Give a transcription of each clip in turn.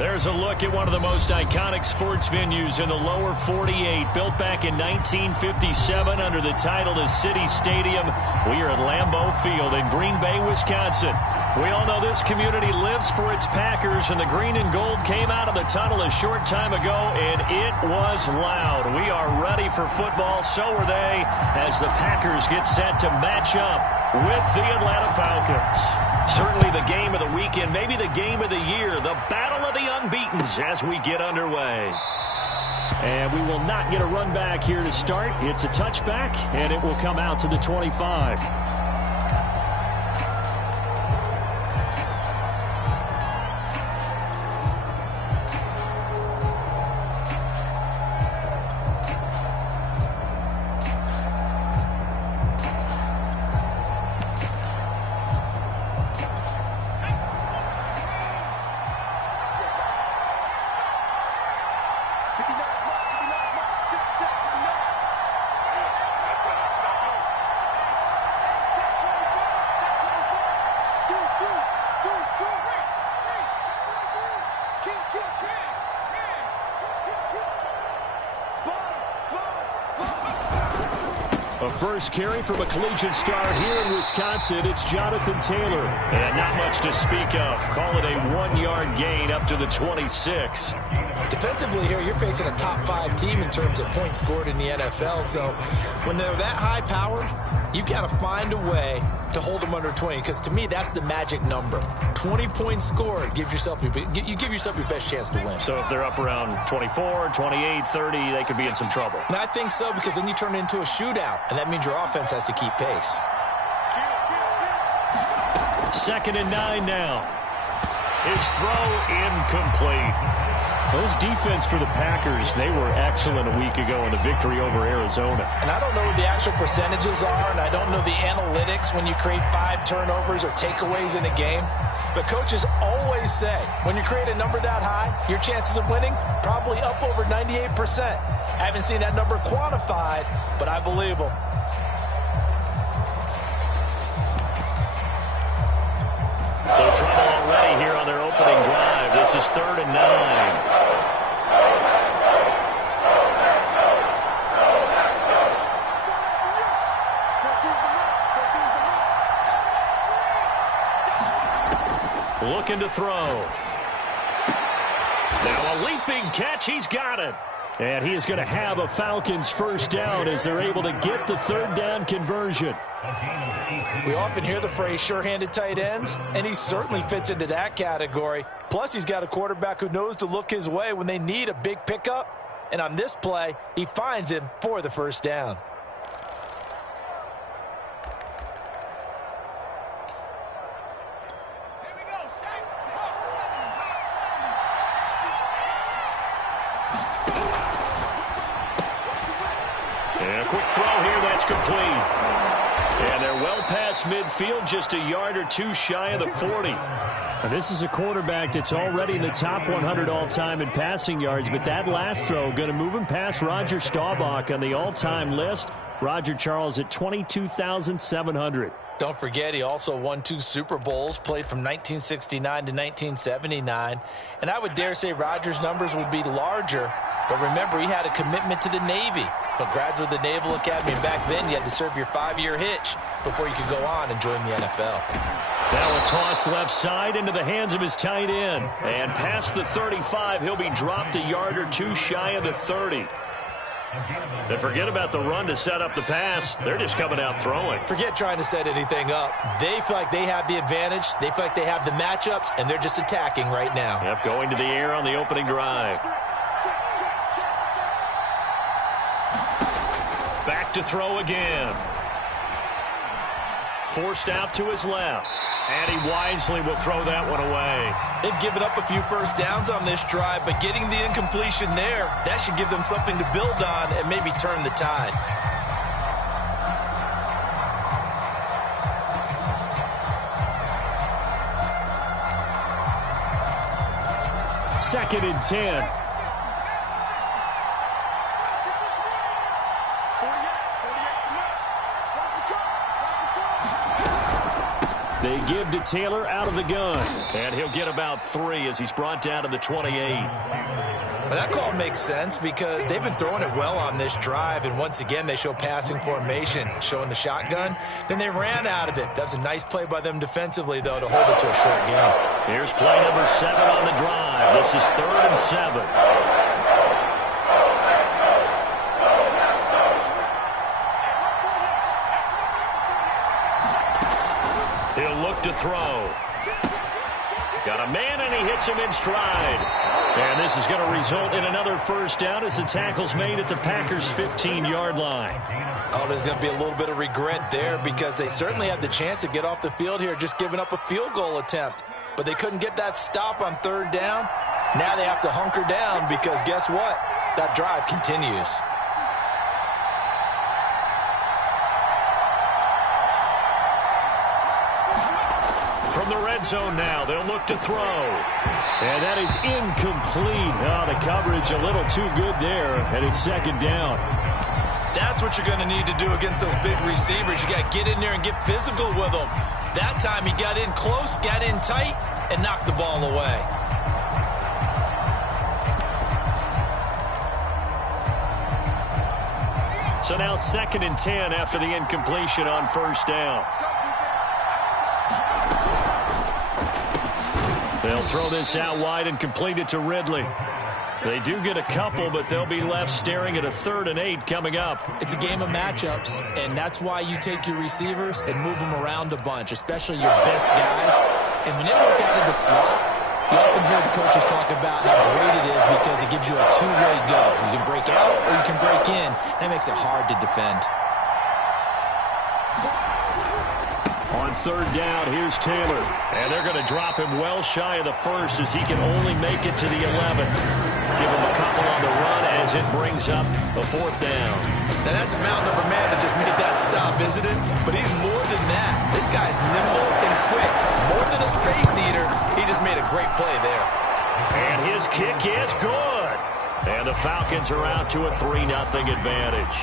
There's a look at one of the most iconic sports venues in the lower 48. Built back in 1957 under the title of City Stadium. We are at Lambeau Field in Green Bay, Wisconsin. We all know this community lives for its Packers, and the green and gold came out of the tunnel a short time ago, and it was loud. We are ready for football, so are they, as the Packers get set to match up with the Atlanta Falcons. Certainly the game of the weekend, maybe the game of the year, the battle of the unbeatens as we get underway. And we will not get a run back here to start. It's a touchback, and it will come out to the 25. First carry from a collegiate star here in Wisconsin. It's Jonathan Taylor. And not much to speak of. Call it a 1-yard gain up to the 26. Defensively here, you're facing a top 5 team in terms of points scored in the NFL. So when they're that high-powered, you've got to find a way to hold them under 20. Because to me, that's the magic number. 20 points scored, you give yourself your best chance to win. So if they're up around 24, 28, 30, they could be in some trouble. And I think so, because then you turn it into a shootout, and that means your offense has to keep pace. 2nd and 9 now. His throw incomplete. Those defense for the Packers, they were excellent a week ago in the victory over Arizona. And I don't know what the actual percentages are, and I don't know the analytics when you create 5 turnovers or takeaways in a game. But coaches always say, when you create a number that high, your chances of winning probably up over 98%. I haven't seen that number quantified, but I believe them. So trouble already here on their opening drive. This is 3rd and 9. Looking to throw. Now a leaping catch. He's got it. And he is going to have a Falcons first down as they're able to get the 3rd down conversion. We often hear the phrase sure-handed tight ends, and he certainly fits into that category. Plus, he's got a quarterback who knows to look his way when they need a big pickup. And on this play, he finds him for the first down. And a quick throw here, that's complete. And they're well past midfield, just a yard or two shy of the 40. Now, this is a quarterback that's already in the top 100 all-time in passing yards, but that last throw going to move him past Roger Staubach on the all-time list. Roger Charles at 22,700. Don't forget, he also won 2 Super Bowls, played from 1969 to 1979. And I would dare say Rodgers' numbers would be larger. But remember, he had a commitment to the Navy. A graduate of the Naval Academy. And back then, you had to serve your 5-year hitch before you could go on and join the NFL. Now a toss left side into the hands of his tight end. And past the 35, he'll be dropped a yard or two shy of the 30. And forget about the run to set up the pass. They're just coming out throwing. Forget trying to set anything up. They feel like they have the advantage. They feel like they have the matchups, and they're just attacking right now. Yep, going to the air on the opening drive. Back to throw again. Forced out to his left. And he wisely will throw that one away. They've given up a few first downs on this drive, but getting the incompletion there, that should give them something to build on and maybe turn the tide. Second and 10. The They give to Taylor out of the gun. And he'll get about 3 as he's brought down to the 28. Well, that call makes sense because they've been throwing it well on this drive, and once again they show passing formation, showing the shotgun. Then they ran out of it. That's a nice play by them defensively, though, to hold it to a short game. Here's play number 7 on the drive. This is 3rd and 7. He'll look to throw. Got a man, and he hits him in stride. And this is going to result in another first down as the tackle's made at the Packers' 15-yard line. Oh, there's going to be a little bit of regret there because they certainly had the chance to get off the field here, just giving up a field goal attempt. But they couldn't get that stop on 3rd down. Now they have to hunker down because guess what? That drive continues. From the red zone now, they'll look to throw. And that is incomplete. Oh, the coverage a little too good there, and it's 2nd down. That's what you're going to need to do against those big receivers. You got to get in there and get physical with them. That time he got in close, got in tight, and knocked the ball away. So now 2nd and 10 after the incompletion on 1st down. They'll throw this out wide and complete it to Ridley. They do get a couple, but they'll be left staring at a 3rd and 8 coming up. It's a game of matchups, and that's why you take your receivers and move them around a bunch, especially your best guys. And when they work out of the slot, you often hear the coaches talk about how great it is because it gives you a two-way go. You can break out or you can break in. That makes it hard to defend. On 3rd down, here's Taylor. And they're going to drop him well shy of the 1st as he can only make it to the 11. Give him a couple on the run as it brings up a 4th down. Now that's a mountain of a man that just made that stop, isn't it? But he's more than that. This guy's nimble and quick. More than a space eater, he just made a great play there. And his kick is good. And the Falcons are out to a 3-0 advantage.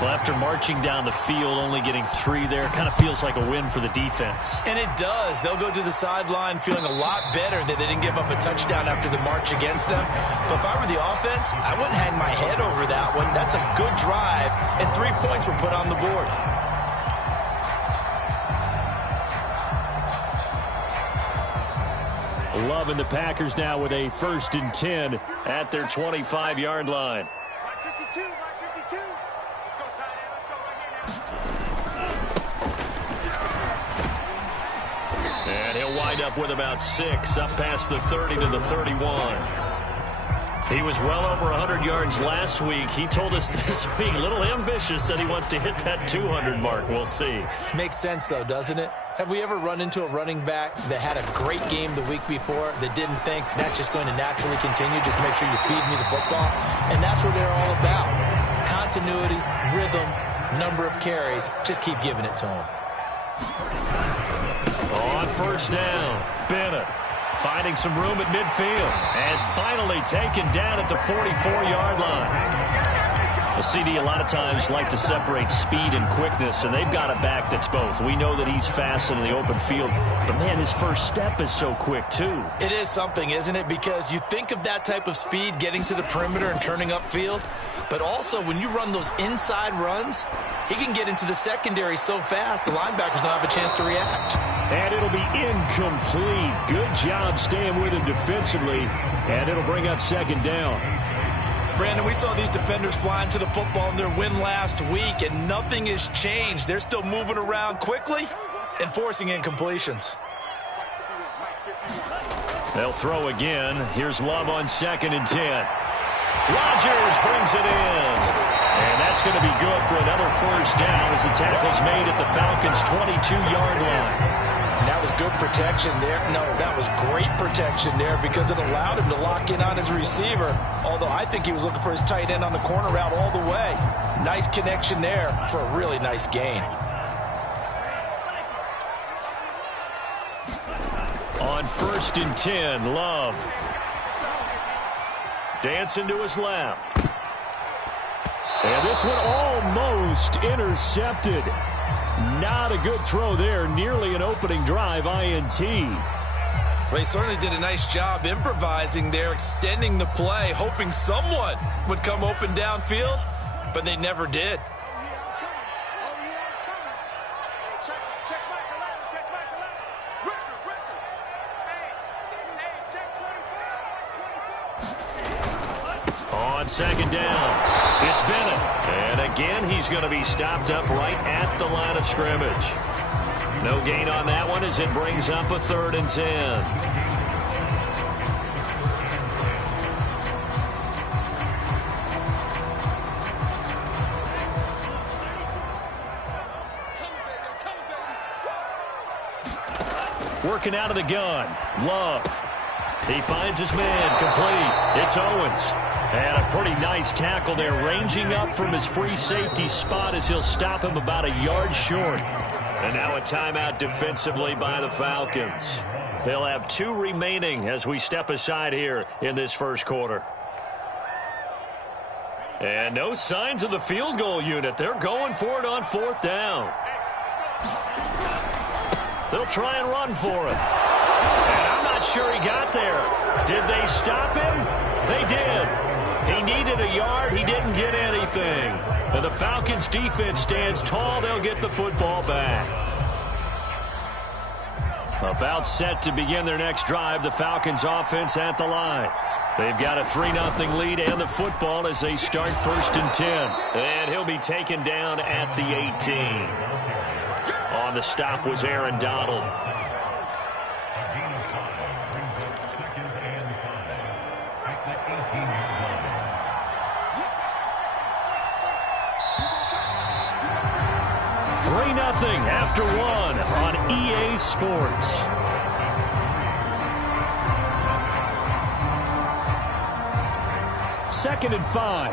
Well, after marching down the field, only getting 3 there, kind of feels like a win for the defense. And it does. They'll go to the sideline feeling a lot better that they didn't give up a touchdown after the march against them. But if I were the offense, I wouldn't hang my head over that one. That's a good drive, and 3 points were put on the board. Loving the Packers now with a 1st and 10 at their 25-yard line. And he'll wind up with about 6 up past the 30 to the 31. He was well over 100 yards last week. He told us this week, a little ambitious, said he wants to hit that 200 mark. We'll see. Makes sense, though, doesn't it? Have we ever run into a running back that had a great game the week before that didn't think that's just going to naturally continue? Just make sure you feed me the football. And that's what they're all about. Continuity, rhythm, number of carries. Just keep giving it to them. On 1st down, Bennett finding some room at midfield. And finally taken down at the 44-yard line. The CD a lot of times like to separate speed and quickness, and they've got a back that's both. We know that he's fast in the open field, but, man, his first step is so quick, too. It is something, isn't it? Because you think of that type of speed getting to the perimeter and turning upfield, but also when you run those inside runs, he can get into the secondary so fast the linebackers don't have a chance to react. And it'll be incomplete. Good job staying with him defensively, and it'll bring up 2nd down. Brandon, we saw these defenders flying to the football in their win last week, and nothing has changed. They're still moving around quickly and forcing incompletions. They'll throw again. Here's Love on 2nd and 10. Rodgers brings it in. And that's going to be good for another 1st down as the tackle's made at the Falcons' 22-yard line. And that was good protection there. No, that was great protection there because it allowed him to lock in on his receiver, although I think he was looking for his tight end on the corner route all the way. Nice connection there for a really nice gain. On 1st and 10, Love. Dancing to his left. And this one almost intercepted. Not a good throw there. Nearly an opening drive INT. Well, he certainly did a nice job improvising there, extending the play, hoping someone would come open downfield, but they never did. On second down, it's Bennett. And again, he's going to be stopped up right at the line of scrimmage. No gain on that one as it brings up a 3rd and 10. Working out of the gun. Love. He finds his man. Complete. It's Owens. And a pretty nice tackle there, ranging up from his free safety spot as he'll stop him about a yard short. And now a timeout defensively by the Falcons. They'll have 2 remaining as we step aside here in this first quarter. And no signs of the field goal unit. They're going for it on 4th down. They'll try and run for it. And I'm not sure he got there. Did they stop him? They did. He needed a yard. He didn't get anything. And the Falcons defense stands tall. They'll get the football back. About set to begin their next drive. The Falcons offense at the line. They've got a 3-0 lead and the football as they start 1st and 10. And he'll be taken down at the 18. On the stop was Aaron Donald. Nothing after 1 on EA Sports. Second and 5.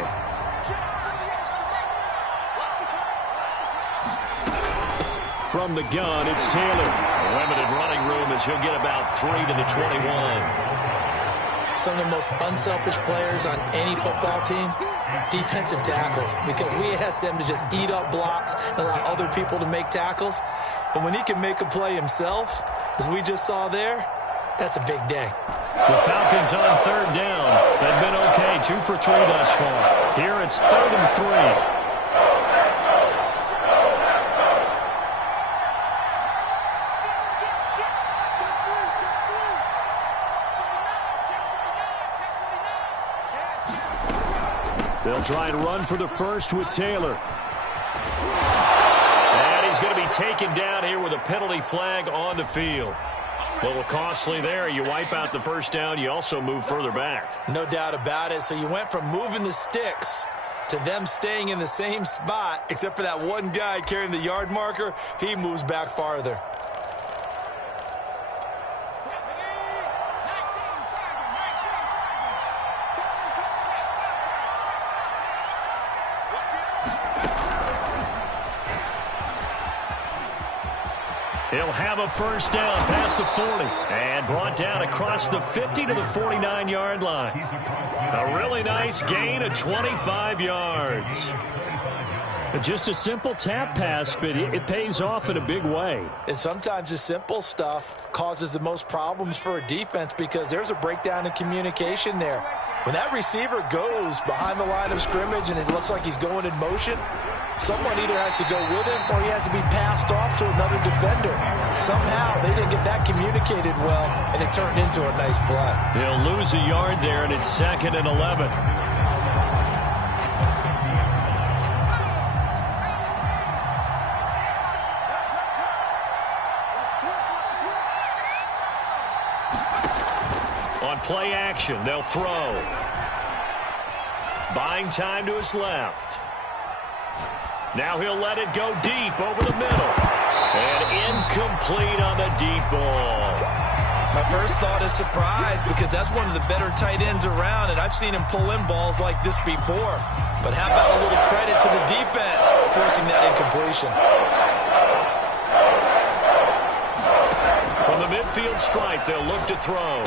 From the gun, it's Taylor. Limited running room as he'll get about 3 to the 21. Some of the most unselfish players on any football team, defensive tackles, because we ask them to just eat up blocks and allow other people to make tackles. But when he can make a play himself, as we just saw there, that's a big day. The Falcons on 3rd down. They've been okay, 2 for 3 thus far. Here it's 3rd and 3. They'll try and run for the first with Taylor. And he's going to be taken down here with a penalty flag on the field. A little costly there. You wipe out the first down. You also move further back. No doubt about it. So you went from moving the sticks to them staying in the same spot, except for that one guy carrying the yard marker. He moves back farther. He'll have a first down past the 40 and brought down across the 50 to the 49-yard line. A really nice gain of 25 yards. Just a simple tap pass, but it pays off in a big way. And sometimes the simple stuff causes the most problems for a defense because there's a breakdown in communication there. When that receiver goes behind the line of scrimmage and it looks like he's going in motion, someone either has to go with him or he has to be passed off to another defender. Somehow they didn't get that communicated well, and it turned into a nice play. They'll lose a yard there, and it's 2nd and 11. On play action, they'll throw. Buying time to his left. Now he'll let it go deep over the middle. And incomplete on the deep ball. My first thought is surprise because that's one of the better tight ends around, and I've seen him pull in balls like this before. But how about a little credit to the defense forcing that incompletion? From the midfield stripe, they'll look to throw.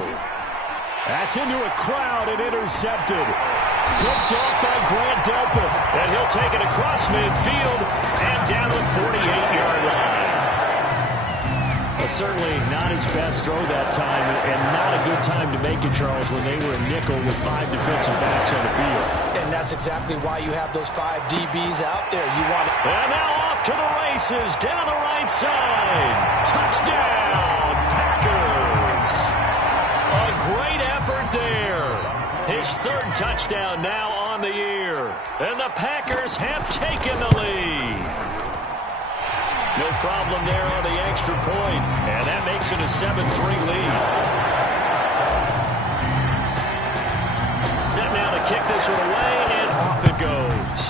That's into a crowd and intercepted. Picked off by Grant Delpit. And he'll take it across midfield and down to the 48-yard line. Well, certainly not his best throw that time, and not a good time to make it, Charles, when they were in nickel with 5 defensive backs on the field. And that's exactly why you have those 5 DBs out there. You want it. And now off to the races, down the right side. Touchdown, Packers. A great effort there. His 3rd touchdown now on the year. And the Packers have taken the lead. No problem there on the extra point. And that makes it a 7-3 lead. Set now to kick this one away, and off it goes.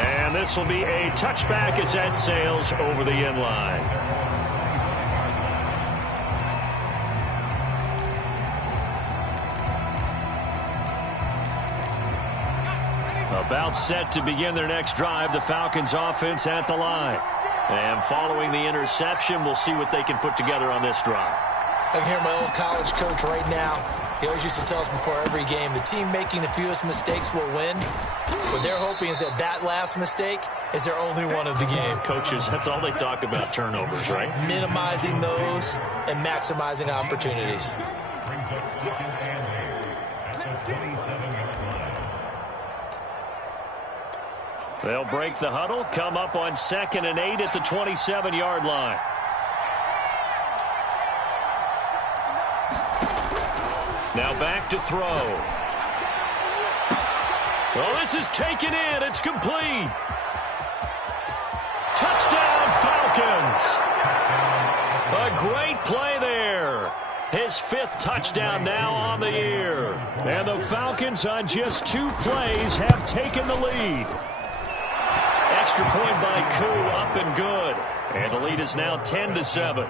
And this will be a touchback as that sails over the end line. About set to begin their next drive, the Falcons offense at the line. And following the interception, we'll see what they can put together on this drive. I can hear my old college coach right now. He always used to tell us before every game, the team making the fewest mistakes will win. What they're hoping is that last mistake is their only one of the game. Coaches, that's all they talk about, turnovers, right? Minimizing those and maximizing opportunities. They'll break the huddle, come up on 2nd and 8 at the 27-yard line. Now back to throw. Well, this is taken in. It's complete. Touchdown, Falcons. A great play there. His 5th touchdown now on the year. And the Falcons on just 2 plays have taken the lead. Extra point by Koo, up and good. And the lead is now 10-7.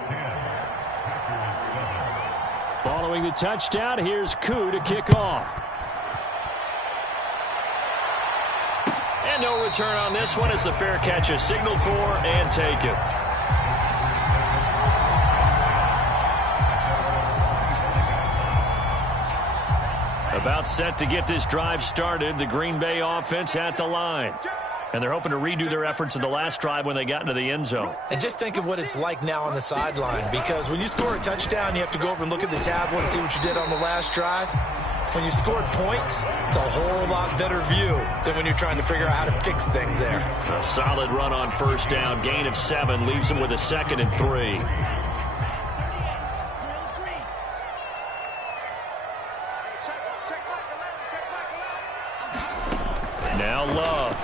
Following the touchdown, here's Koo to kick off. And no return on this one as the fair catch is signaled for and taken. About set to get this drive started, the Green Bay offense at the line. And they're hoping to redo their efforts in the last drive when they got into the end zone. And just think of what it's like now on the sideline, because when you score a touchdown, you have to go over and look at the tablet and see what you did on the last drive. When you scored points, it's a whole lot better view than when you're trying to figure out how to fix things there. A solid run on 1st down, gain of 7, leaves them with a 2nd and 3. Now Love.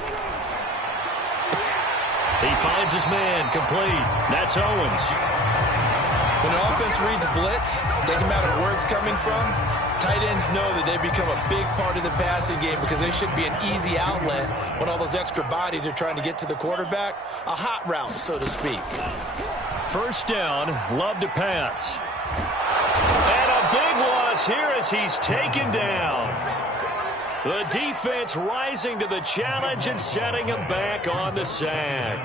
He finds his man, complete. That's Owens. When an offense reads blitz, doesn't matter where it's coming from, tight ends know that they become a big part of the passing game because they should be an easy outlet when all those extra bodies are trying to get to the quarterback. A hot route, so to speak. 1st down, Love to pass. And a big loss here as he's taken down. The defense rising to the challenge and setting him back on the sack.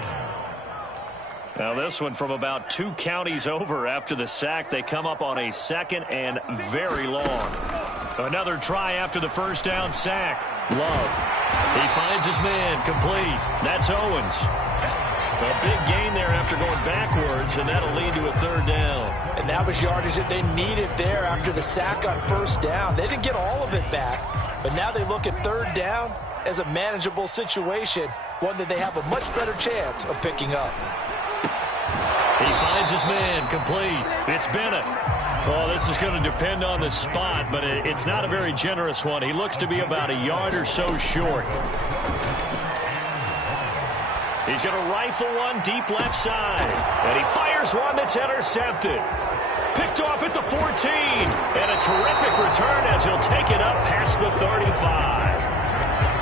Now this one from about 2 counties over after the sack. They come up on a 2nd and very long. Another try after the 1st down sack. Love. He finds his man, complete. That's Owens. A big gain there after going backwards, and that'll lead to a 3rd down. And that was yardage that they needed there after the sack on 1st down. They didn't get all of it back. But now they look at 3rd down as a manageable situation, one that they have a much better chance of picking up. He finds his man, complete. It's Bennett. Well, this is going to depend on the spot, but it's not a very generous one. He looks to be about a yard or so short. He's going to rifle one deep left side, and he fires one that's intercepted. Picked off at the 14, and a terrific return as he'll take it up past the 35.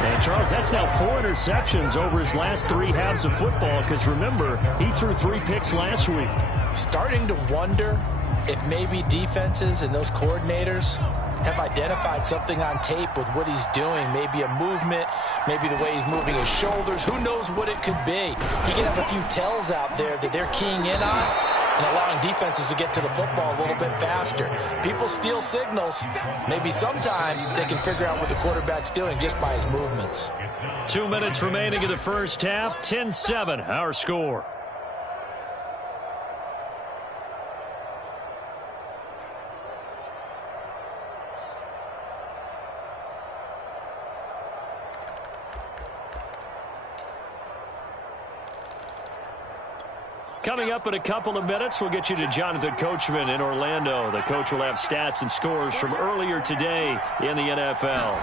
And, Charles, that's now 4 interceptions over his last 3 halves of football, because, remember, he threw 3 picks last week. Starting to wonder if maybe defenses and those coordinators have identified something on tape with what he's doing. Maybe a movement, maybe the way he's moving his shoulders. Who knows what it could be? He could have a few tells out there that they're keying in on. and allowing defenses to get to the football a little bit faster. People steal signals. Maybe sometimes they can figure out what the quarterback's doing just by his movements. 2 minutes remaining in the first half. 10-7, our score. Coming up in a couple of minutes, we'll get you to Jonathan Coachman in Orlando. The coach will have stats and scores from earlier today in the NFL.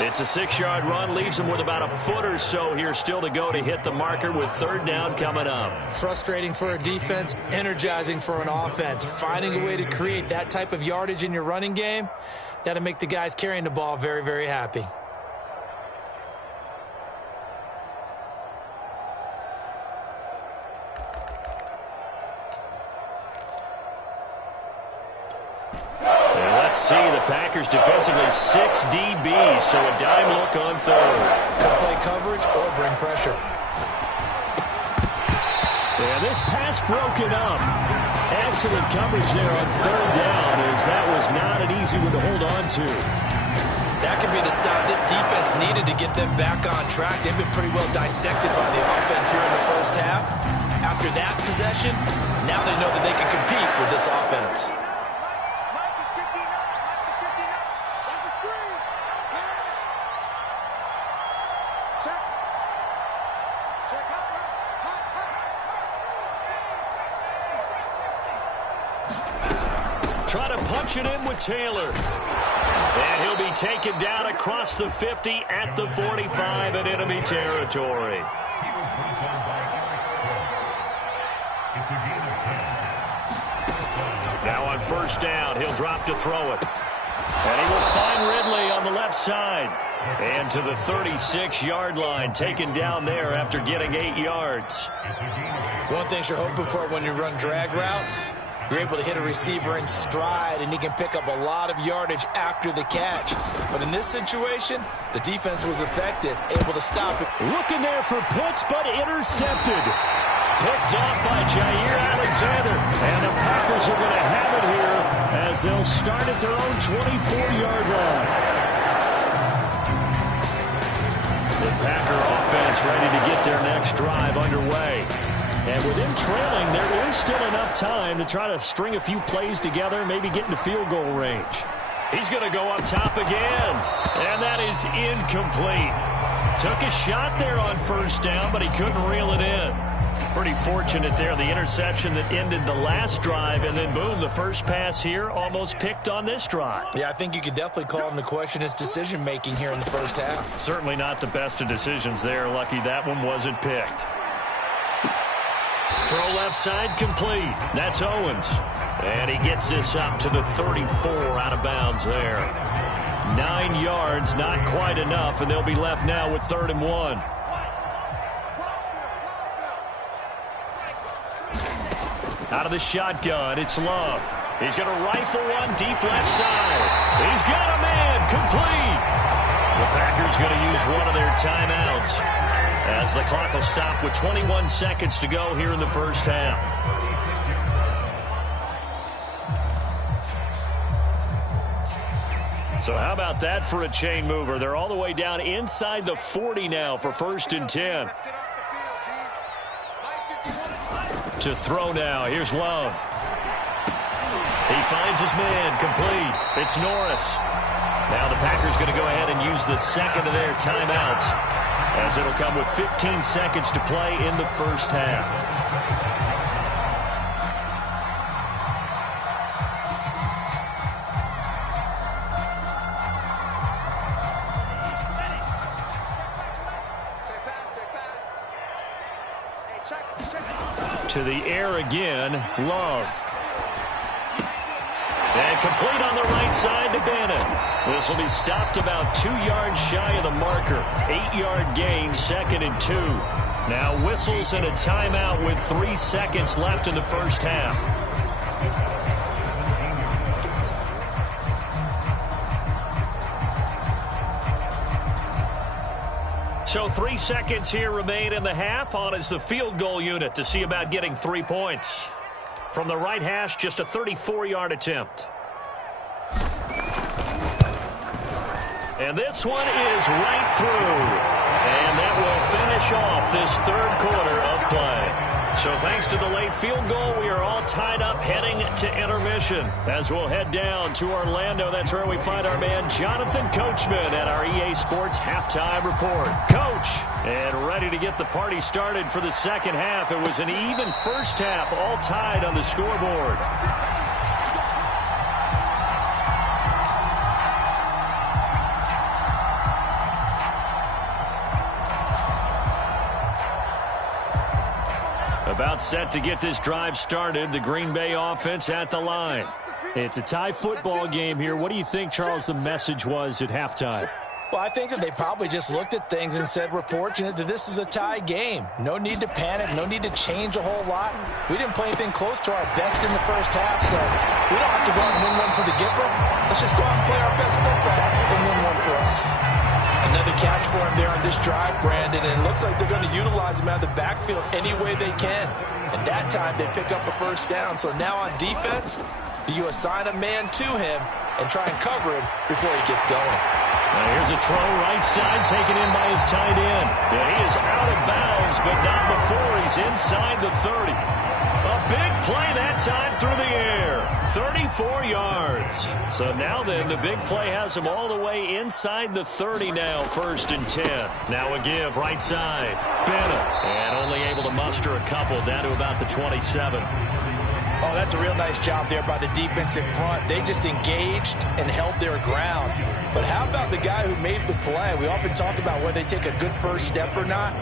It's a 6-yard run, leaves him with about a foot or so here still to go to hit the marker with third down coming up. Frustrating for a defense, energizing for an offense. Finding a way to create that type of yardage in your running game, that'll make the guys carrying the ball very, very happy. See the Packers defensively 6 DBs, so a dime look on third. Could play coverage or bring pressure. Yeah, this pass broken up. Excellent coverage there on third down, as that was not an easy one to hold on to. That could be the stop this defense needed to get them back on track. They've been pretty well dissected by the offense here in the first half. After that possession, now they know that they can compete with this offense. Try to punch it in with Taylor. And he'll be taken down across the 50 at the 45 in enemy territory. Now on first down, he'll drop to throw it. And he will find Ridley on the left side. And to the 36-yard line, taken down there after getting 8 yards. One thing you're hoping for when you run drag routes, you're able to hit a receiver in stride, and he can pick up a lot of yardage after the catch. But in this situation, the defense was effective, able to stop it. Looking there for Pitts, but intercepted. Picked off by Jair Alexander. And the Packers are going to have it here as they'll start at their own 24-yard line. The Packer offense ready to get their next drive underway. And with him trailing, there is still enough time to try to string a few plays together, maybe get into field goal range. He's going to go up top again, and that is incomplete. Took a shot there on first down, but he couldn't reel it in. Pretty fortunate there, the interception that ended the last drive, and then boom, the first pass here almost picked on this drive. Yeah, I think you could definitely call him to question his decision-making here in the first half. Certainly not the best of decisions there. Lucky that one wasn't picked. Throw left side complete. That's Owens. And he gets this up to the 34 out of bounds there. 9 yards, not quite enough, and they'll be left now with 3rd and 1. Out of the shotgun, it's Love. He's going to rifle one deep left side. He's got a man complete. The Packers going to use one of their timeouts, as the clock will stop with 21 seconds to go here in the first half. So how about that for a chain mover? They're all the way down inside the 40 now for 1st and 10. To throw now. Here's Love. He finds his man complete. It's Norris. Now the Packers going to go ahead and use the second of their timeouts, as it'll come with 15 seconds to play in the first half. To the air again, Love. And complete on the right side to Bennett. This will be stopped about 2 yards shy of the marker. 8-yard gain, 2nd and 2. Now whistles and a timeout with 3 seconds left in the first half. So 3 seconds here remain in the half. On is the field goal unit to see about getting 3 points. From the right hash, just a 34-yard attempt. And this one is right through. And that will finish off this third quarter of play. So thanks to the late field goal, we are all tied up heading to intermission. As we'll head down to Orlando, that's where we find our man Jonathan Coachman at our EA Sports Halftime Report. Coach, and ready to get the party started for the second half. It was an even first half, all tied on the scoreboard. About set to get this drive started. The Green Bay offense at the line. It's a tie football game here. What do you think, Charles, the message was at halftime? Well, I think that they probably just looked at things and said, we're fortunate that this is a tie game. No need to panic. No need to change a whole lot. We didn't play anything close to our best in the first half, so we don't have to go out and win one for the Gipper. Let's just go out and play our best football and win one for us. Another catch for him there on this drive, Brandon, and it looks like they're going to utilize him out of the backfield any way they can. And that time they pick up a first down. So now on defense, do you assign a man to him and try and cover him before he gets going? Now here's a throw right side taken in by his tight end. Yeah, he is out of bounds, but not before he's inside the 30. A big play that time through the air. 34 yards. So now then, the big play has him all the way inside the 30 now, 1st and 10. Now a give right side. Bennett, and only able to muster a couple down to about the 27. Oh, that's a real nice job there by the defensive front. They just engaged and held their ground. But how about the guy who made the play? We often talk about whether they take a good first step or not.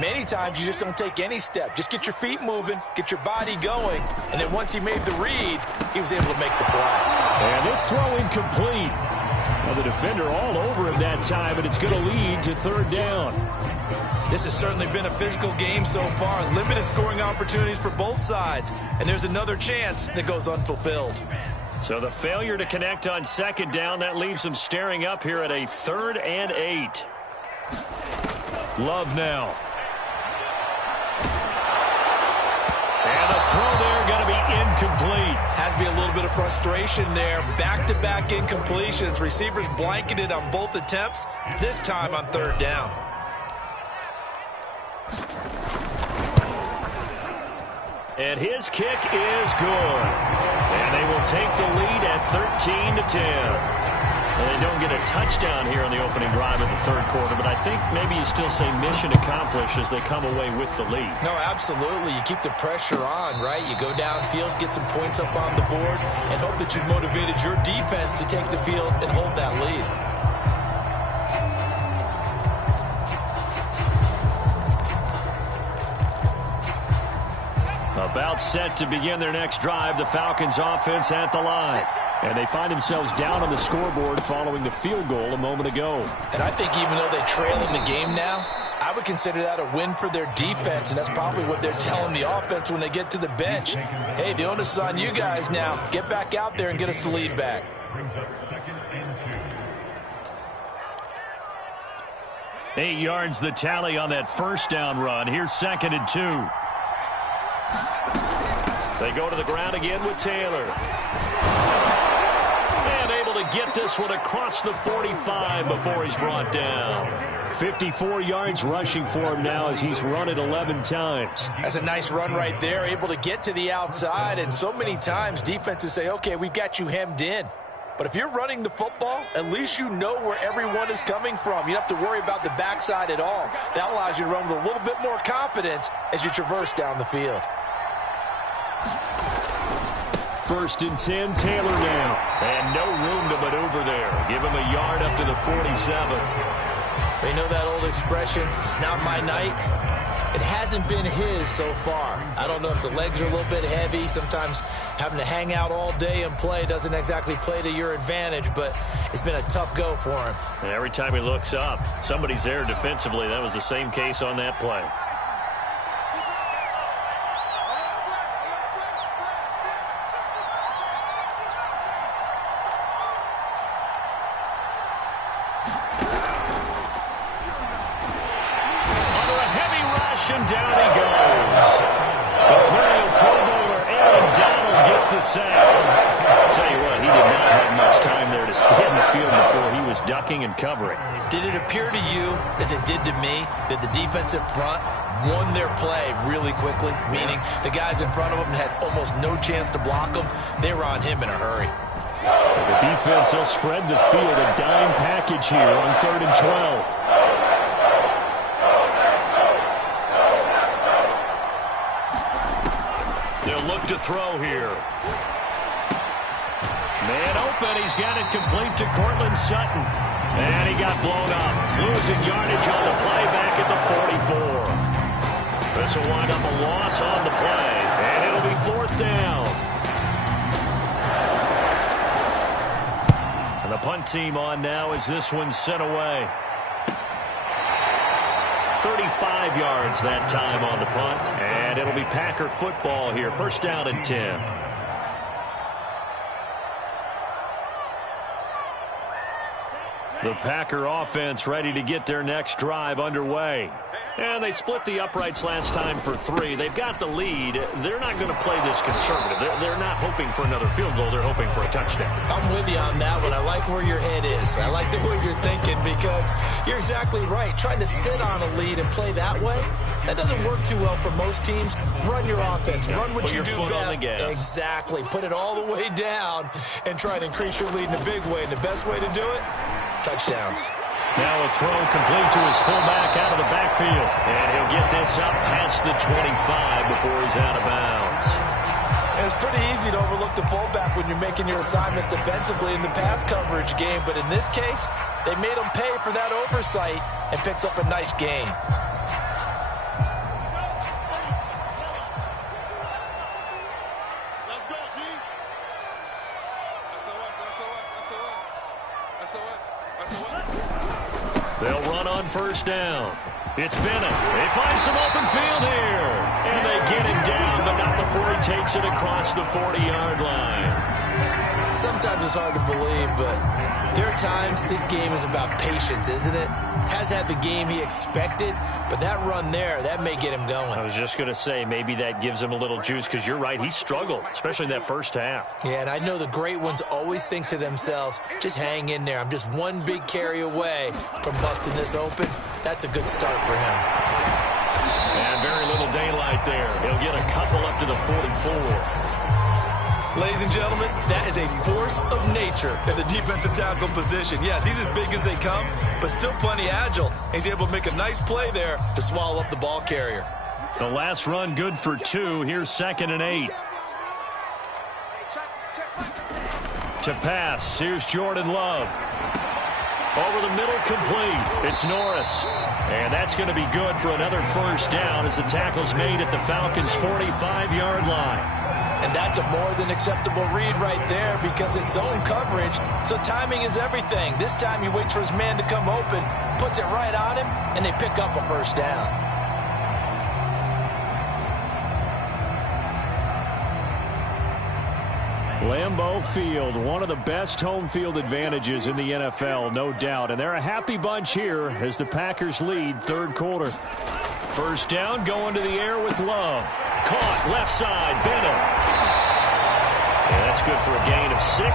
Many times you just don't take any step. Just get your feet moving, get your body going, and then once he made the read, he was able to make the play. And this throw incomplete. Well, the defender all over him that time, and it's going to lead to 3rd down. This has certainly been a physical game so far. Limited scoring opportunities for both sides, and there's another chance that goes unfulfilled. So the failure to connect on 2nd down, that leaves them staring up here at a 3rd and 8. Love now. And the throw there going to be incomplete. Has to be a little bit of frustration there. Back-to-back incompletions. Receivers blanketed on both attempts, this time on 3rd down. And his kick is good. And they will take the lead at 13-10. Well, they don't get a touchdown here on the opening drive of the 3rd quarter, but I think maybe you still say mission accomplished as they come away with the lead. No, absolutely. You keep the pressure on, right? You go downfield, get some points up on the board, and hope that you've motivated your defense to take the field and hold that lead. About set to begin their next drive, the Falcons offense at the line. And they find themselves down on the scoreboard following the field goal a moment ago. And I think even though they trail in the game now, I would consider that a win for their defense, and that's probably what they're telling the offense when they get to the bench. Hey, the onus is on you guys now. Get back out there and get us the lead back. Eight yards the tally on that first down run. Here's 2nd and 2. They go to the ground again with Taylor. And able to get this one across the 45 before he's brought down. 54 yards rushing for him now as he's run it 11 times. That's a nice run right there, able to get to the outside. And so many times defenses say, okay, we've got you hemmed in. But if you're running the football, at least you know where everyone is coming from. You don't have to worry about the backside at all. That allows you to run with a little bit more confidence as you traverse down the field. 1st and 10, Taylor now. And no room to maneuver there. Give him a yard up to the 47. You know that old expression, it's not my night? It hasn't been his so far. I don't know if the legs are a little bit heavy. Sometimes having to hang out all day and play doesn't exactly play to your advantage, but it's been a tough go for him. And every time he looks up, somebody's there defensively. That was the same case on that play. push, and down he goes. The perennial Pro Bowler Aaron Donald gets the sack. I'll tell you what, he did not have much time there to stay in the field before he was ducking and covering. Did it appear to you, as it did to me, that the defensive front won their play really quickly? Meaning the guys in front of him had almost no chance to block him. They were on him in a hurry. The defense will spread the field, a dime package here on 3rd and 12. They'll look to throw here. Man open, he's got it complete to Cortland Sutton. And he got blown up. Losing yardage on the play back at the 44. This will wind up a loss on the play. And it'll be 4th down. And the punt team on now as this one's sent away. 35 yards that time on the punt. And it'll be Packer football here. 1st down and 10. The Packer offense ready to get their next drive underway. And they split the uprights last time for 3. They've got the lead. They're not going to play this conservative. They're not hoping for another field goal. They're hoping for a touchdown. I'm with you on that one. I like where your head is. I like the way you're thinking because you're exactly right. Trying to sit on a lead and play that way, that doesn't work too well for most teams. Run your offense. Yeah, run what you do best. Exactly. Put it all the way down and try to increase your lead in a big way. And the best way to do it, touchdowns. Now a throw complete to his fullback out of the backfield. And he'll get this up past the 25 before he's out of bounds. It's pretty easy to overlook the fullback when you're making your assignments defensively in the pass coverage game. But in this case, they made him pay for that oversight and picks up a nice gain. They'll run on 1st down. It's Bennett. They find some open field here. And they get him down, but not before he takes it across the 40-yard line. Sometimes it's hard to believe, but there are times this game is about patience, isn't it? Has had the game he expected, but that run there, that may get him going. I was just going to say, maybe that gives him a little juice, because you're right, he struggled, especially in that 1st half. Yeah, and I know the great ones always think to themselves, just hang in there. I'm just one big carry away from busting this open. That's a good start for him. And very little daylight there. He'll get a couple up to the 44. Ladies and gentlemen, that is a force of nature at the defensive tackle position. Yes, he's as big as they come, but still plenty agile. He's able to make a nice play there to swallow up the ball carrier. The last run good for 2. Here's 2nd and 8. To pass, here's Jordan Love. Over the middle, complete. It's Norris. And that's going to be good for another 1st down as the tackle's made at the Falcons' 45-yard line. And that's a more than acceptable read right there because it's zone coverage, so timing is everything. This time he waits for his man to come open, puts it right on him, and they pick up a 1st down. Lambeau Field, one of the best home field advantages in the NFL, no doubt. And they're a happy bunch here as the Packers lead 3rd quarter. 1st down, going to the air with Love. Caught, left side, Bennett. And that's good for a gain of 6,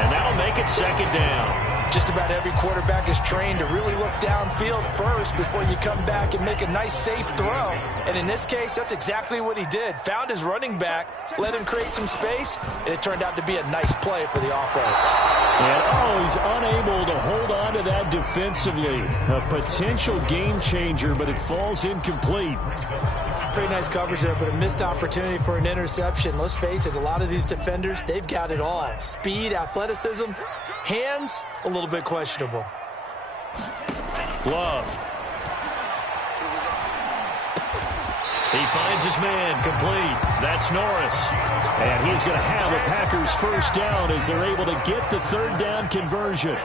and that'll make it 2nd down. Just about every quarterback is trained to really look downfield first before you come back and make a nice, safe throw. And in this case, that's exactly what he did. Found his running back, let him create some space, and it turned out to be a nice play for the offense. And, he's unable to hold on to that defensively. A potential game changer, but it falls incomplete. Pretty nice coverage there, but a missed opportunity for an interception. Let's face it, a lot of these defenders, they've got it all. Speed, athleticism, hands, a little bit questionable. Love. He finds his man, complete. That's Norris. And he's going to have a Packers 1st down as they're able to get the 3rd down conversion.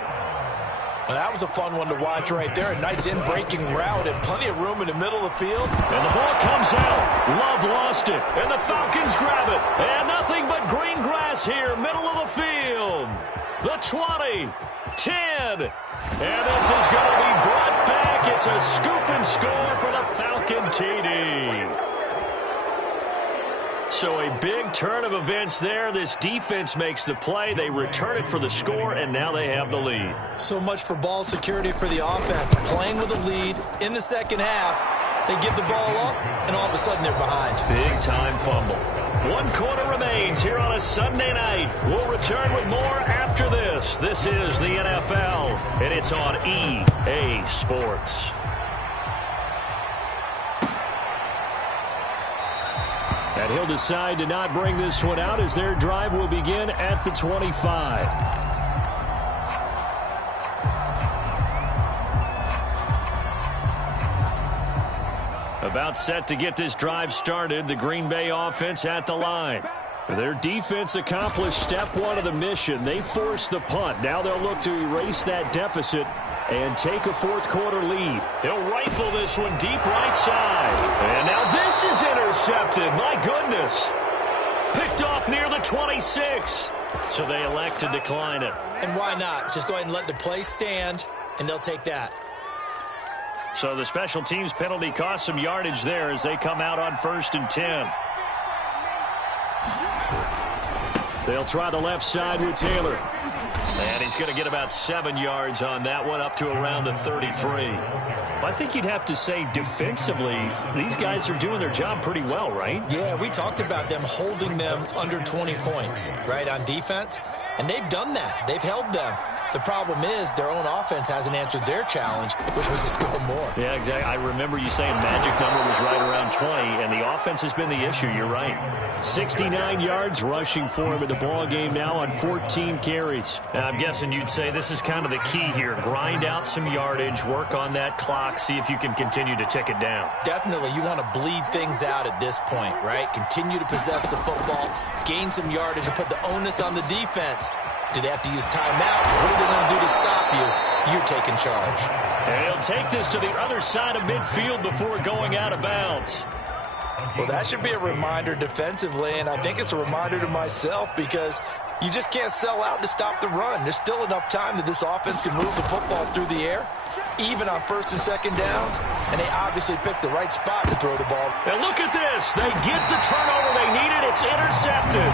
Well, that was a fun one to watch right there. A nice in-breaking route and plenty of room in the middle of the field. And the ball comes out. Love lost it. And the Falcons grab it. And nothing but green grass here, middle of the field. the 20, 10. And this is going to be brought back. It's a scoop and score for the Falcon TD. So a big turn of events there. This defense makes the play. They return it for the score, and now they have the lead. So much for ball security for the offense. Playing with a lead in the second half. They give the ball up, and all of a sudden they're behind. Big-time fumble. 1 quarter remains here on a Sunday night. We'll return with more after this. This is the NFL, and it's on EA Sports. And he'll decide to not bring this one out as their drive will begin at the 25. About set to get this drive started, the Green Bay offense at the line. Their defense accomplished step 1 of the mission. They forced the punt. Now they'll look to erase that deficit and take a fourth quarter lead. They'll rifle this one deep right side. And now this is intercepted. My goodness. Picked off near the 26. So they elect to decline it. And why not? Just go ahead and let the play stand, and they'll take that. So the special teams penalty cost some yardage there as they come out on 1st and 10. They'll try the left side with Taylor. And he's going to get about 7 yards on that one, up to around the 33. I think you'd have to say defensively, these guys are doing their job pretty well, right? Yeah, we talked about them holding them under 20 points, right, on defense. And they've done that. They've held them. The problem is their own offense hasn't answered their challenge, which was to score more. Yeah, exactly. I remember you saying magic number was right around 20, and the offense has been the issue. You're right. 69 yards rushing for him in the ball game now on 14 carries. Now, I'm guessing you'd say this is kind of the key here. Grind out some yardage, work on that clock, see if you can continue to tick it down. Definitely. You want to bleed things out at this point, right? Continue to possess the football, gain some yardage, and put the onus on the defense. Do they have to use timeouts? What are they going to do to stop you? You're taking charge. And he'll take this to the other side of midfield before going out of bounds. Well, that should be a reminder defensively, and I think it's a reminder to myself because you just can't sell out to stop the run. There's still enough time that this offense can move the football through the air, even on 1st and 2nd downs, and they obviously picked the right spot to throw the ball. And look at this. They get the turnover they needed. It's intercepted.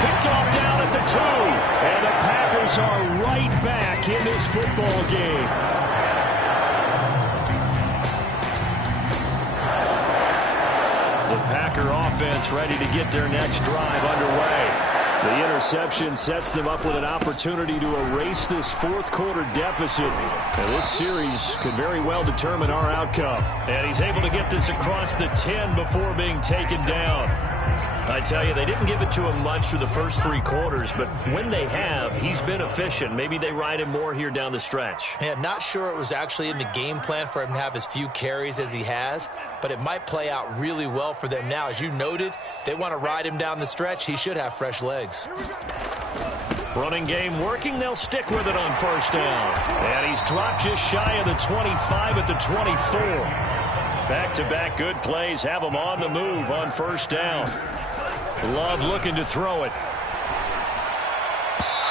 Picked off down at the 2. And the Packers are right back in this football game. The Packer offense ready to get their next drive underway. The interception sets them up with an opportunity to erase this fourth quarter deficit. And this series could very well determine our outcome. And he's able to get this across the 10 before being taken down. I tell you, they didn't give it to him much through the first 3 quarters, but when they have, he's been efficient. Maybe they ride him more here down the stretch. Yeah, not sure it was actually in the game plan for him to have as few carries as he has, but it might play out really well for them now. As you noted, if they want to ride him down the stretch, he should have fresh legs. Running game working, they'll stick with it on 1st down. And he's dropped just shy of the 25 at the 24. Back-to-back good plays have him on the move on 1st down. Love looking to throw it.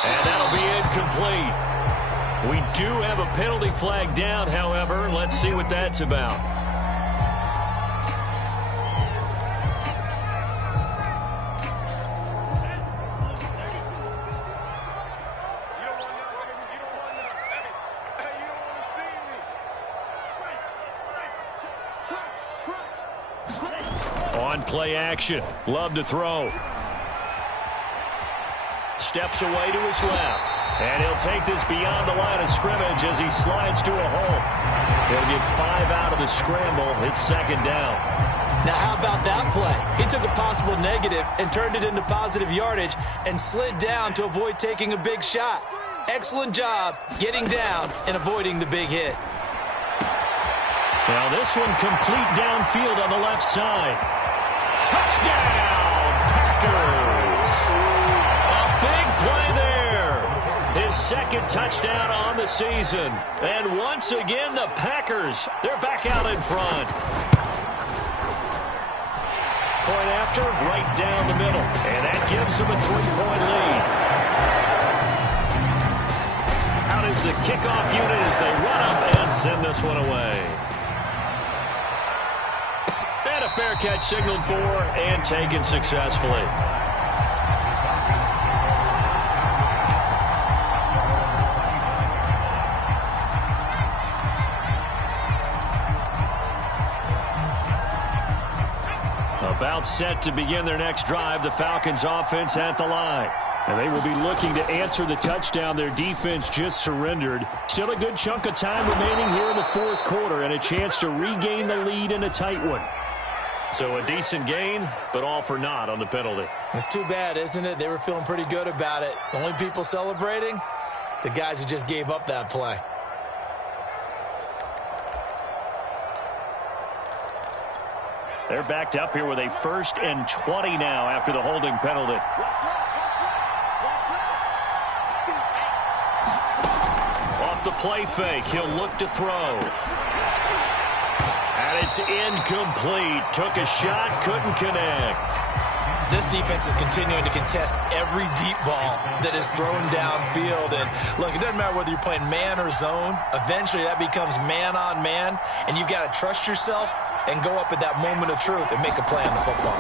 And that'll be incomplete. We do have a penalty flag down, however. Let's see what that's about. On play action. Love to throw. Steps away to his left. And he'll take this beyond the line of scrimmage as he slides to a hole. He'll get 5 out of the scramble. It's 2nd down. Now, how about that play? He took a possible negative and turned it into positive yardage and slid down to avoid taking a big shot. Excellent job getting down and avoiding the big hit. Now this one complete downfield on the left side. Touchdown, Packers! A big play there. His 2nd touchdown on the season. And once again, the Packers, they're back out in front. Point after, right down the middle. And that gives them a 3-point lead. out is the kickoff unit as they run up and send this one away. And a fair catch signaled for and taken successfully. About set to begin their next drive, the Falcons offense at the line. And they will be looking to answer the touchdown their defense just surrendered. Still a good chunk of time remaining here in the fourth quarter and a chance to regain the lead in a tight one. So a decent gain, but all for naught on the penalty. It's too bad, isn't it? They were feeling pretty good about it. The only people celebrating, the guys who just gave up that play. They're backed up here with a 1st and 20 now after the holding penalty. Off the play fake, he'll look to throw. And it's incomplete. Took a shot, couldn't connect. This defense is continuing to contest every deep ball that is thrown downfield. And look, it doesn't matter whether you're playing man or zone. Eventually that becomes man on man, and you've got to trust yourself and go up at that moment of truth and make a play on the football.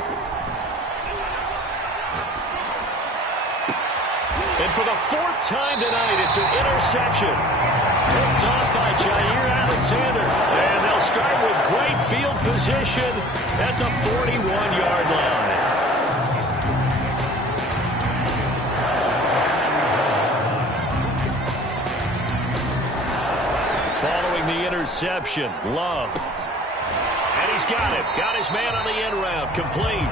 And for the 4th time tonight, it's an interception. Picked off by Jair Alexander. And they'll start with great field position at the 41-yard line. Following the interception, Love. And he's got it. Got his man on the end route. Complete.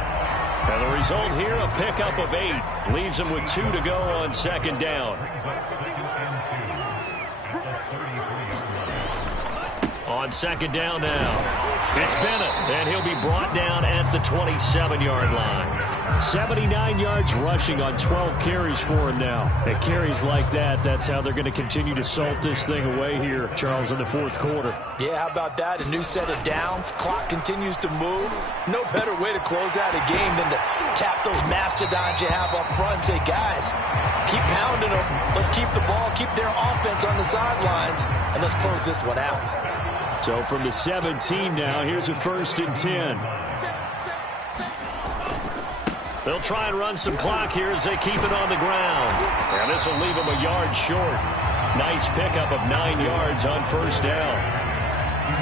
And the result here, a pickup of 8. Leaves him with 2 to go on 2nd down. On 2nd down now, it's Bennett, and he'll be brought down at the 27-yard line. 79 yards rushing on 12 carries for him now. At carries like that, that's how they're going to continue to salt this thing away here, Charles, in the fourth quarter. Yeah, how about that? A new set of downs. Clock continues to move. No better way to close out a game than to tap those mastodons you have up front and say, guys, keep pounding them. Let's keep the ball, keep their offense on the sidelines, and let's close this one out. So from the 17 now, here's a 1st and 10. They'll try and run some clock here as they keep it on the ground. And this will leave them a yard short. Nice pickup of 9 yards on 1st down.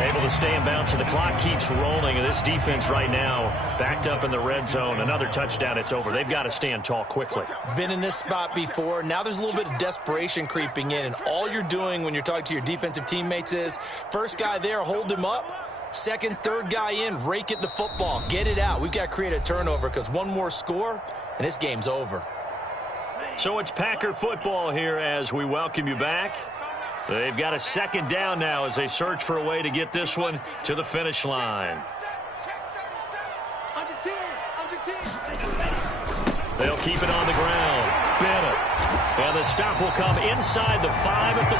Able to stay in bounds, so the clock keeps rolling. And this defense right now backed up in the red zone. Another touchdown, it's over. They've got to stand tall quickly. Been in this spot before. Now there's a little bit of desperation creeping in. And all you're doing when you're talking to your defensive teammates is, first guy there, hold him up. Second, third guy in, rake at the football. Get it out. We've got to create a turnover because one more score, and this game's over. So it's Packer football here as we welcome you back. They've got a 2nd down now as they search for a way to get this one to the finish line. They'll keep it on the ground. Bennett. And the stop will come inside the 5 at the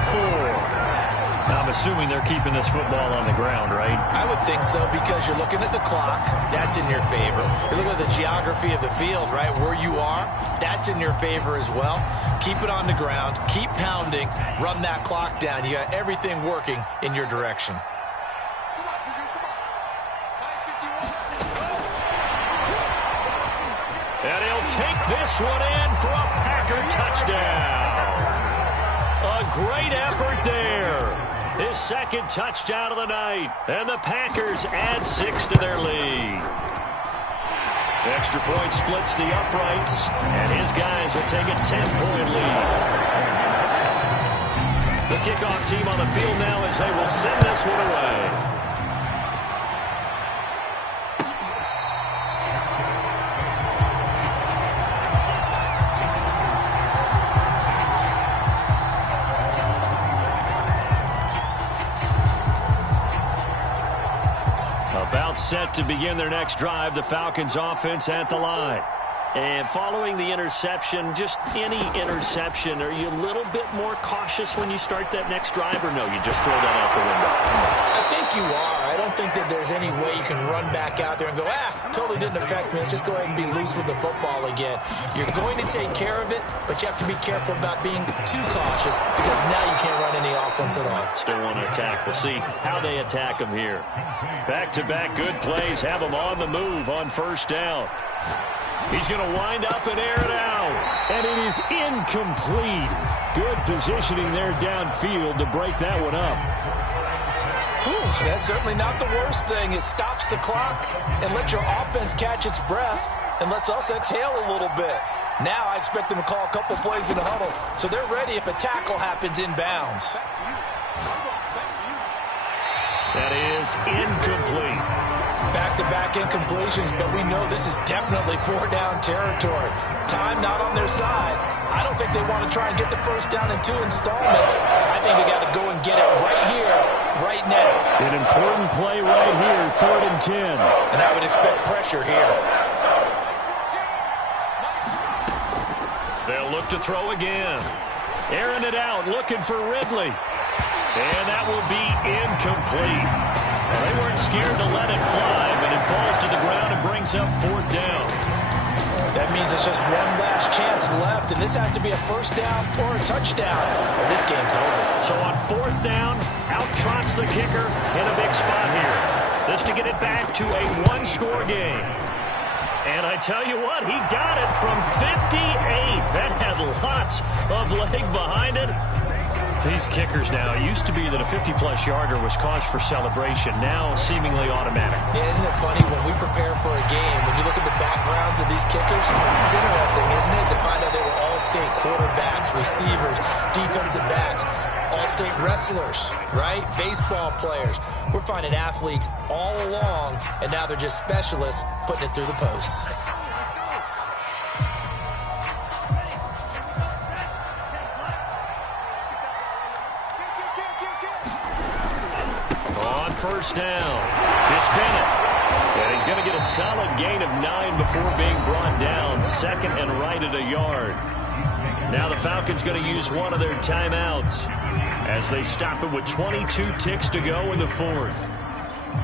4. I'm assuming they're keeping this football on the ground, right? I would think so because you're looking at the clock. That's in your favor. You're looking at the geography of the field, right? Where you are, that's in your favor as well. Keep it on the ground. Keep pounding. Run that clock down. You got everything working in your direction. And he'll take this one in for a Packer touchdown. A great effort there. His 2nd touchdown of the night. And the Packers add 6 to their lead. Extra point splits the uprights. And his guys will take a 10-point lead. The kickoff team on the field now as they will send this one away. About set to begin their next drive, the Falcons offense at the line. And following the interception, just any interception, are you a little bit more cautious when you start that next drive, or no, you just throw that out the window? I think you are. I I don't think that there's any way you can run back out there and go, totally didn't affect me. Let's just go ahead and be loose with the football again. You're going to take care of it, but you have to be careful about being too cautious because now you can't run any offense at all. Still want to attack. We'll see how they attack them here. Back-to-back good plays have them on the move on first down. He's going to wind up and air it out. And it is incomplete. Good positioning there downfield to break that one up. Whew, that's certainly not the worst thing. It stops the clock and lets your offense catch its breath and lets us exhale a little bit. Now I expect them to call a couple plays in the huddle, so they're ready if a tackle happens inbounds. That is incomplete. Back-to-back incompletions, but we know this is definitely four-down territory. Time not on their side. I don't think they want to try and get the first down in 2 installments. I think they got to go and get it right here, right now. An important play right here, 3rd and 10. And I would expect pressure here. They'll look to throw again. Airing it out, looking for Ridley. And that will be incomplete. Well, they weren't scared to let it fly, but it falls to the ground and brings up 4th down. That means it's just one last chance left, and this has to be a first down or a touchdown, or this game's over. So on 4th down, out trots the kicker in a big spot here. This to get it back to a one-score game. And I tell you what, he got it from 58. That had lots of leg behind it. These kickers now, it used to be that a 50-plus yarder was cause for celebration. Now, seemingly automatic. Yeah, isn't it funny when we prepare for a game, when you look at the backgrounds of these kickers, it's interesting, isn't it, to find out they were all-state quarterbacks, receivers, defensive backs, all-state wrestlers, right? Baseball players. We're finding athletes all along, and now they're just specialists putting it through the posts. First down. It's Bennett. And he's going to get a solid gain of 9 before being brought down. 2nd and right at a yard. Now the Falcons going to use one of their timeouts as they stop it with 22 ticks to go in the 4th.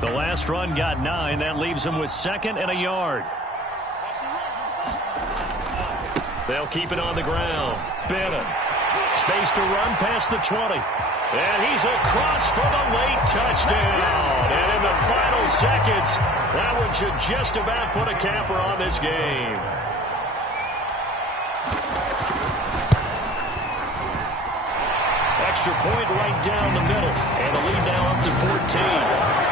The last run got 9. That leaves them with 2nd and a yard. They'll keep it on the ground. Bennett. Space to run past the 20. And he's across for the late touchdown. And in the final seconds, that one should just about put a capper on this game. Extra point right down the middle. And the lead now up to 14.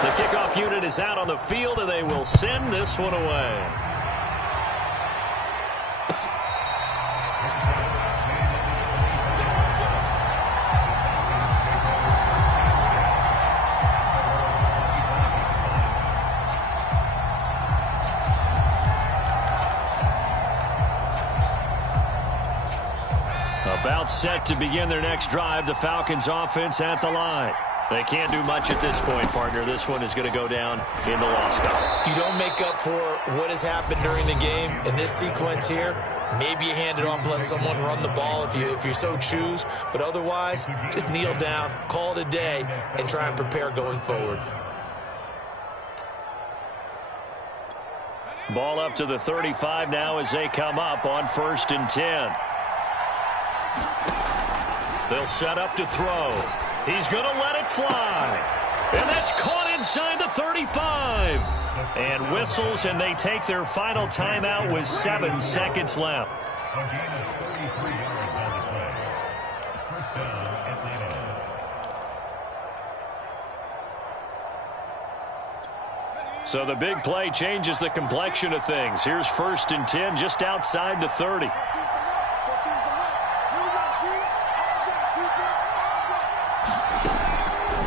The kickoff unit is out on the field, and they will send this one away. About set to begin their next drive, the Falcons offense at the line. They can't do much at this point, partner. This one is going to go down in the loss column. You don't make up for what has happened during the game in this sequence here. Maybe you hand it off and let someone run the ball if you so choose. But otherwise, just kneel down, call it a day, and try and prepare going forward. Ball up to the 35 now as they come up on 1st and 10. They'll set up to throw. He's going to let it fly. And that's caught inside the 35. And whistles, and they take their final timeout with 7 seconds left. So the big play changes the complexion of things. Here's 1st and 10 just outside the 30.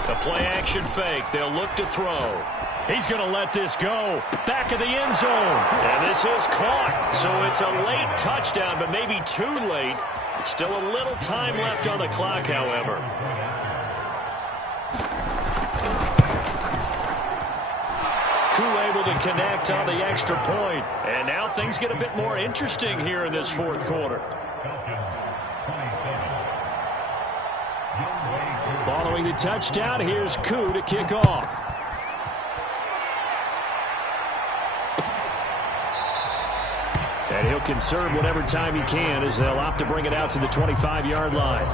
The play action fake. They'll look to throw. He's going to let this go. Back of the end zone. And this is caught. So it's a late touchdown, but maybe too late. Still a little time left on the clock, however. Koo able to connect on the extra point. And now things get a bit more interesting here in this fourth quarter. Following the touchdown, here's Koo to kick off. And he'll conserve whatever time he can as they'll opt to bring it out to the 25-yard line.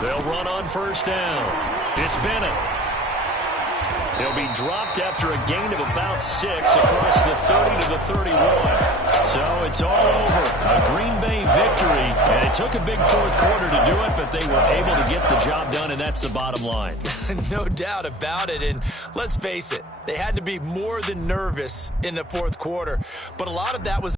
They'll run on first down. It's Bennett. He'll be dropped after a gain of about 6 across the 30 to the 31. So it's all over. A Green Bay victory. And it took a big fourth quarter to do it, but they were able to get the job done, and that's the bottom line. No doubt about it. And let's face it, they had to be more than nervous in the fourth quarter. But a lot of that was